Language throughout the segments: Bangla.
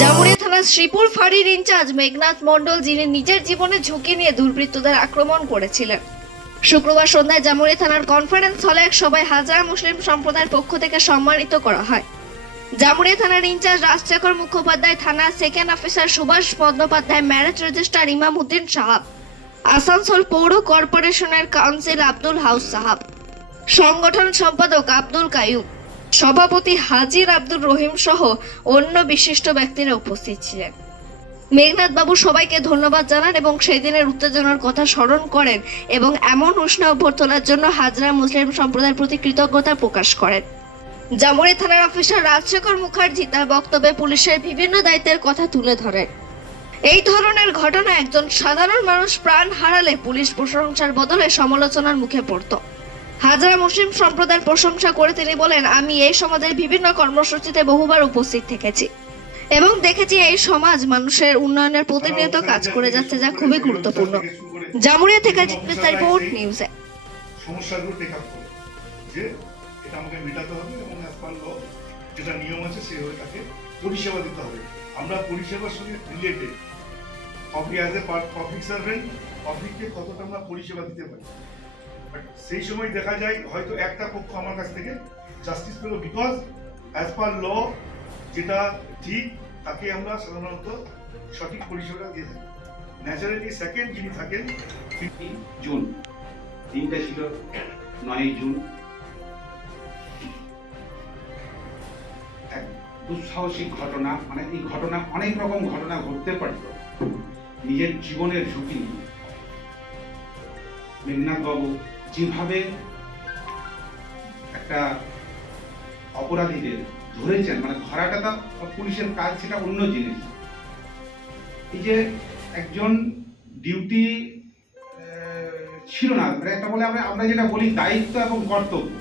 জামুরিয়া থানার শ্রীপুর ফাঁড়ির ইনচার্জ মেঘনাথ মণ্ডল, যিনি নিজের জীবনে ঝুঁকি নিয়ে দুর্বৃত্তদের আক্রমণ করেছিলেন। শুক্রবার সন্ধ্যায় জামুরিয়া থানার কনফারেন্স হলে এক সভায় হাজারা মুসলিম সম্প্রদায়ের পক্ষ থেকে সম্মানিত করা হয়। জামুরিয়া থানার ইনচার্জ রাজশেখর মুখোপাধ্যায়, থানার second officer Subhash Bandyopadhyay, marriage registrar Imam Uddin সাহাব, আসানসোল পৌর কর্পোরেশনের কাউন্সিল আব্দুল হাউস সাহাব, সংগঠন সম্পাদক আব্দুল কাইয়ুম, সভাপতি হাজির আব্দুল রহিম সহ অন্য বিশিষ্ট ব্যক্তিরা উপস্থিত ছিলেন। মেঘনাথ বাবু সবাইকে ধন্যবাদ জানান এবং সেই দিনের উত্তেজনার কথা স্মরণ করেন এবং এমন উষ্ণ অভ্যর্থনার জন্য হাজরা মুসলিম সম্প্রদায়ের প্রতি কৃতজ্ঞতা প্রকাশ করেন। জামুরিয়া থানার অফিসার রাজশেখর মুখার্জি তার বক্তব্যে পুলিশের বিভিন্ন দায়িত্বের কথা তুলে ধরেন। এই ধরনের ঘটনা একজন সাধারণ মানুষ প্রাণ হারালে পুলিশ প্রশংসার বদলে সমালোচনার মুখে পড়ত। হাজরা মুসলিম সম্প্রদায়ের প্রশংসা করে তিনি বলেন, আমি এই সমাজের বিভিন্ন কর্মসূচিতে বহুবার উপস্থিত থেকেছি এবং দেখেছি এই সমাজ মানুষের উন্নয়নের প্রতিনিয়ত কাজ করে যাচ্ছে, যা খুবই গুরুত্বপূর্ণ। জামুরিয়া থেকে রিপোর্ট নিউজে। সমস্যাগুলো টেক আপ করে যে এটা আমাকে মেটাতে হবে এবং অ্যাজ পার ল যেটা নিয়ম আছে সেভাবে তাকে পরিষেবা দিতে হবে। আমরা পরিষেবার সঙ্গে related public as a public servant পাবলিককে কতটা আমরা পরিষেবা দিতে পারি, বাট সেই সময় দেখা যায় হয়তো একটা পক্ষ আমার কাছ থেকে জাস্টিস পেল বিকজ অ্যাজ পার ল যেটা ঠিক তাকে আমরা সাধারণত সঠিক পরিষেবা দিয়ে থাকি। ন্যাচারালি সেকেন্ড যিনি থাকেন জুন, দিনটা ছিল 9 জুন। এক দুঃসাহসিক ঘটনা, মানে এই ঘটনা অনেক রকম ঘটনা ঘটতে পারত। নিজের জীবনের ঝুঁকি নিয়ে মেঘনাথ বাবু যেভাবে একটা অপরাধীদের ধরেছেন, মানে ধরাটা তো পুলিশের কাজ, সেটা অন্য জিনিস। এই যে একজন ডিউটি ছিল না, মানে একটা বলে আমরা যেটা বলি দায়িত্ব এবং কর্তব্য।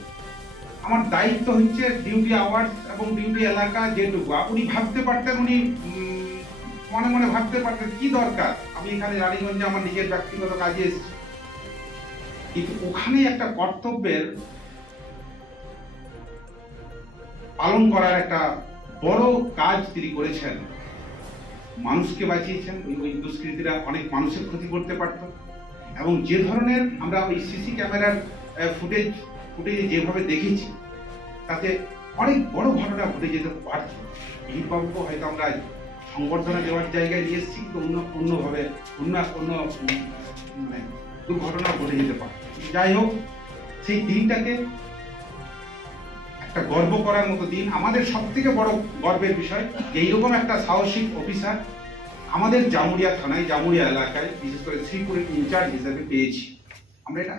আমার দায়িত্ব হচ্ছে ডিউটি আওয়ার্স এবং ডিউটি এলাকা যেটুকু। উনি ভাবতে পারতেন, উনি মনে মনে ভাবতে পারতেন কি দরকার, আমি এখানে রানীগঞ্জে আমার নিজের ব্যক্তিগত কাজে এসেছি, কিন্তু ওখানে একটা কর্তব্যের পালন করার একটা বড় কাজ তিনি করেছেন। মানুষকে বাঁচিয়েছেন। ওই দুষ্কৃতীরা অনেক মানুষের ক্ষতি করতে পারত এবং যে ধরনের আমরা ওই সিসি ক্যামেরার ফুটেজে যেভাবে দেখেছি তাতে অনেক বড় ঘটনা ঘটে যেতে পারত। এই বাবুকে হয়তো আমরা সংবর্ধনা দেওয়ার জায়গায় নিয়ে এসেছি, কিন্তু অন্যভাবে অন্য মানে দুর্ঘটনা ঘটে যেতে পারত। যাই হোক, সেই দিনটাকে একটা গর্ব করার মতো দিন। আমাদের সব থেকে বড় গর্বের বিষয় এইরকম একটা সাহসিক অফিসার আমাদের জামুরিয়া থানায়, জামুরিয়া এলাকায়, বিশেষ করে শ্রীপুরের ইনচার্জ হিসেবে পেয়েছি আমরা। এটা